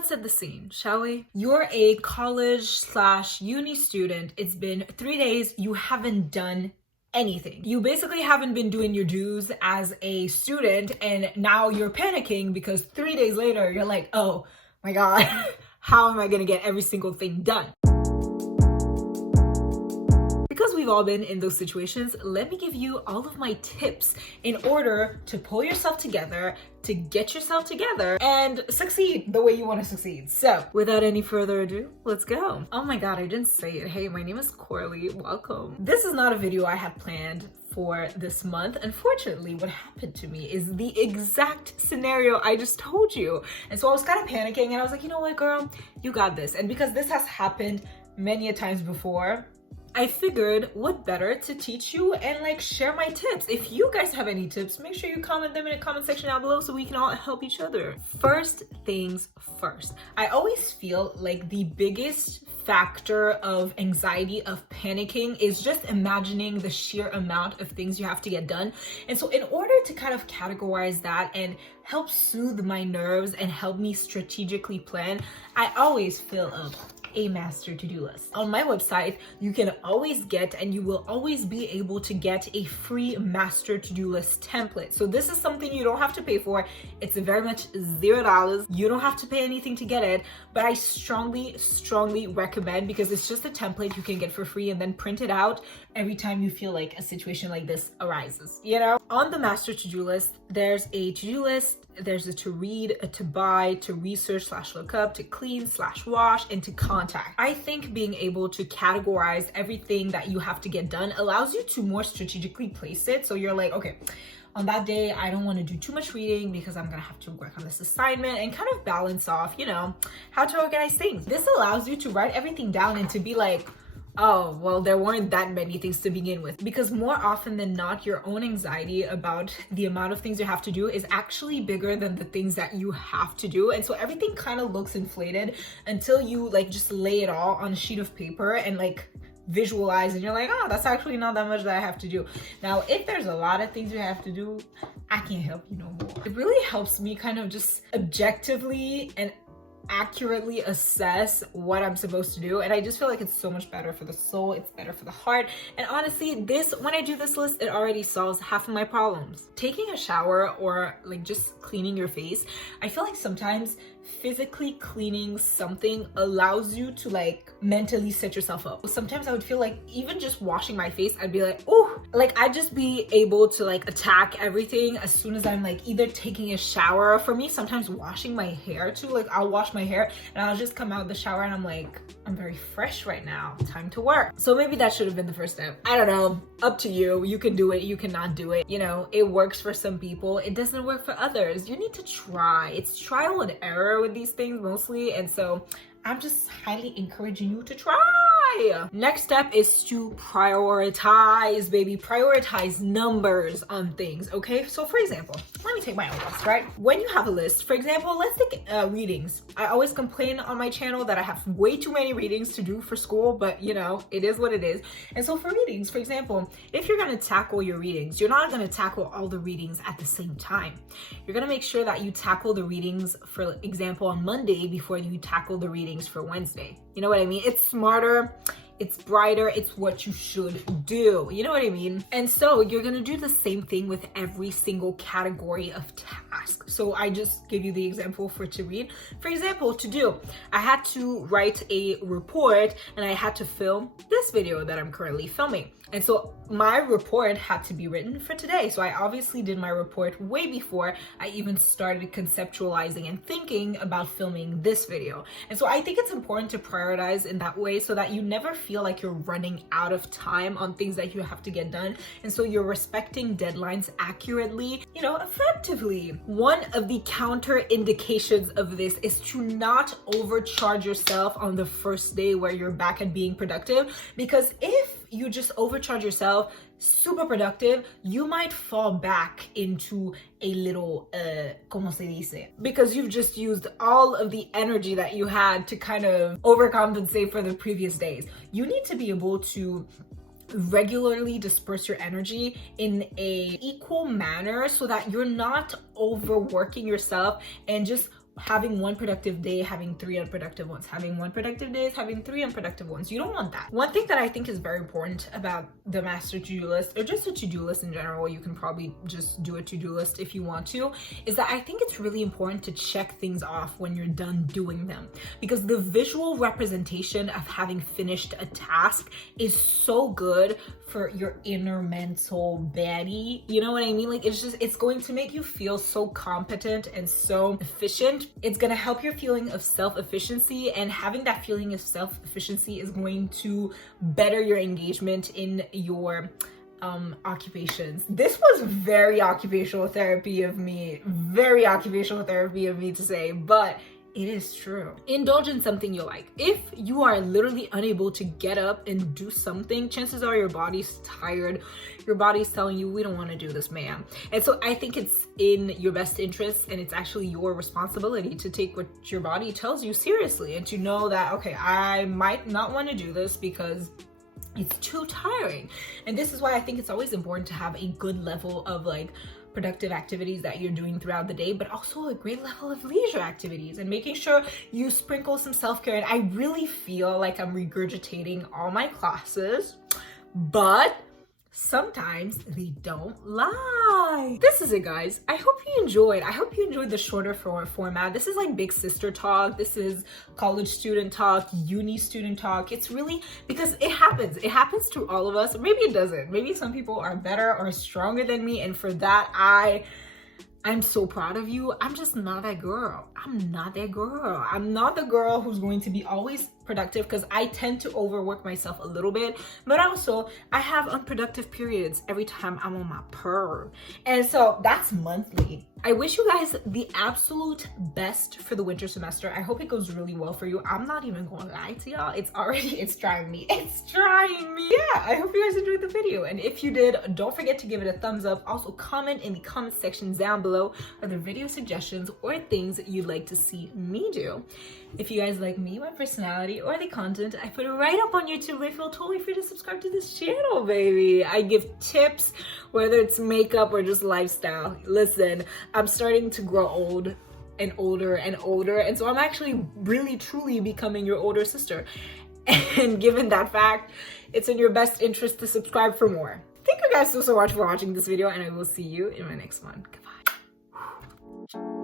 let's set the scene, shall we? You're a college/uni student. It's been 3 days. You haven't done anything. You basically haven't been doing your dues as a student, and now you're panicking because 3 days later, you're like, oh my God, how am I gonna get every single thing done? Because we've all been in those situations, let me give you all of my tips in order to pull yourself together, to get yourself together and succeed the way you want to succeed. So without any further ado, let's go. Oh my God, I didn't say it. Hey, my name is Coralie. Welcome. This is not a video I had planned for this month. Unfortunately, what happened to me is the exact scenario I just told you. And so I was kind of panicking and I was like, you know what, girl, you got this. And because this has happened many a times before, I figured what better to teach you and like share my tips. If you guys have any tips, make sure you comment them in the comment section down below so we can all help each other. First things first, I always feel like the biggest factor of anxiety, of panicking, is just imagining the sheer amount of things you have to get done. And so in order to kind of categorize that and help soothe my nerves and help me strategically plan, I always fill up a master to-do list. On my website, you can always get, and you will always be able to get, a free master to-do list template. So this is something you don't have to pay for. It's very much $0. You don't have to pay anything to get it, but I strongly recommend, because it's just a template you can get for free and then print it out every time you feel like a situation like this arises, you know? On the master to-do list, there's a to-do list, there's a to read, a to buy, to research/look up, to clean/wash, and to contact. I think being able to categorize everything that you have to get done allows you to more strategically place it. So you're like, okay, on that day, I don't want to do too much reading because I'm gonna have to work on this assignment, and kind of balance off, you know, how to organize things. This allows you to write everything down and to be like, oh, well, there weren't that many things to begin with. Because more often than not, your own anxiety about the amount of things you have to do is actually bigger than the things that you have to do. And so everything kind of looks inflated until you like just lay it all on a sheet of paper and like visualize, and you're like, oh, that's actually not that much that I have to do. Now, if there's a lot of things you have to do, I can't help you no more. It really helps me kind of just objectively and accurately assess what I'm supposed to do, and I just feel like it's so much better for the soul, it's better for the heart. And honestly, when I do this list, it already solves half of my problems. Taking a shower or like just cleaning your face, I feel like sometimes physically cleaning something allows you to like mentally set yourself up. Sometimes I would feel like even just washing my face, I'd be like, oh, like I'd just be able to like attack everything as soon as I'm like either taking a shower. For me, sometimes washing my hair too, like I'll wash my hair and I'll just come out of the shower and I'm like, I'm very fresh right now, time to work. So maybe that should have been the first step. I don't know, up to you. You can do it, you cannot do it. You know, it works for some people, it doesn't work for others. You need to try. It's trial and error with these things mostly, and so I'm just highly encouraging you to try. Next step is to prioritize, baby. Prioritize numbers on things, okay? So for example, let me take my own list, right? When you have a list, for example, let's take readings. I always complain on my channel that I have way too many readings to do for school, but you know, it is what it is. And so for readings, for example, if you're gonna tackle your readings, you're not gonna tackle all the readings at the same time. You're gonna make sure that you tackle the readings, for example, on Monday before you tackle the readings for Wednesday. You know what I mean? It's smarter, it's brighter, it's what you should do. You know what I mean? And so you're gonna do the same thing with every single category of task. So I just gave you the example for to read. For example, to do, I had to write a report and I had to film this video that I'm currently filming. And so my report had to be written for today. So I obviously did my report way before I even started conceptualizing and thinking about filming this video. And so I think it's important to prioritize in that way so that you never feel like you're running out of time on things that you have to get done. And so you're respecting deadlines accurately, you know, effectively. One of the counter indications of this is to not overcharge yourself on the first day where you're back at being productive, because if you just overcharge yourself, super productive, you might fall back into a little, como se dice? Because you've just used all of the energy that you had to kind of overcompensate for the previous days. You need to be able to regularly disperse your energy in a equal manner so that you're not overworking yourself and just having one productive day, having 3 unproductive ones, having 1 productive day, having 3 unproductive ones. You don't want that. One thing that I think is very important about the master to-do list, or just a to-do list in general, you can probably just do a to-do list if you want to, is that I think it's really important to check things off when you're done doing them, because the visual representation of having finished a task is so good for your inner mental baddie. You know what I mean? Like, it's going to make you feel so competent and so efficient. It's gonna help your feeling of self-efficiency, and having that feeling of self-efficiency is going to better your engagement in your occupations. This was very occupational therapy of me to say, but it is true. Indulge in something you like. If you are literally unable to get up and do something, chances are your body's tired. Your body's telling you, we don't want to do this, ma'am. And so I think it's in your best interest, and it's actually your responsibility to take what your body tells you seriously, and to know that, okay, I might not want to do this because it's too tiring. And this is why I think it's always important to have a good level of like productive activities that you're doing throughout the day, but also a great level of leisure activities, and making sure you sprinkle some self-care. And I really feel like I'm regurgitating all my classes, but sometimes they don't lie. This is it, guys. I hope you enjoyed. The shorter format. This is like big sister talk. This is college student talk, uni student talk. It's really, because it happens to all of us. Maybe it doesn't. Maybe some people are better or stronger than me, and for that I'm so proud of you. I'm just not that girl. I'm not the girl who's going to be always productive, because I tend to overwork myself a little bit, but also I have unproductive periods every time I'm on my purr. And so that's monthly. I wish you guys the absolute best for the winter semester. I hope it goes really well for you. I'm not even gonna lie to y'all. It's trying me. Yeah, I hope you guys enjoyed the video. And if you did, don't forget to give it a thumbs up. Also, comment in the comment section down below other video suggestions or things you'd like to see me do. If you guys like me, my personality, or the content, I put it right up on YouTube. I feel totally free to subscribe to this channel, baby. I give tips, whether it's makeup or just lifestyle. Listen, I'm starting to grow old and older and older, and so I'm actually really truly becoming your older sister. And given that fact, it's in your best interest to subscribe for more. Thank you guys so much for watching this video, and I will see you in my next one. Goodbye.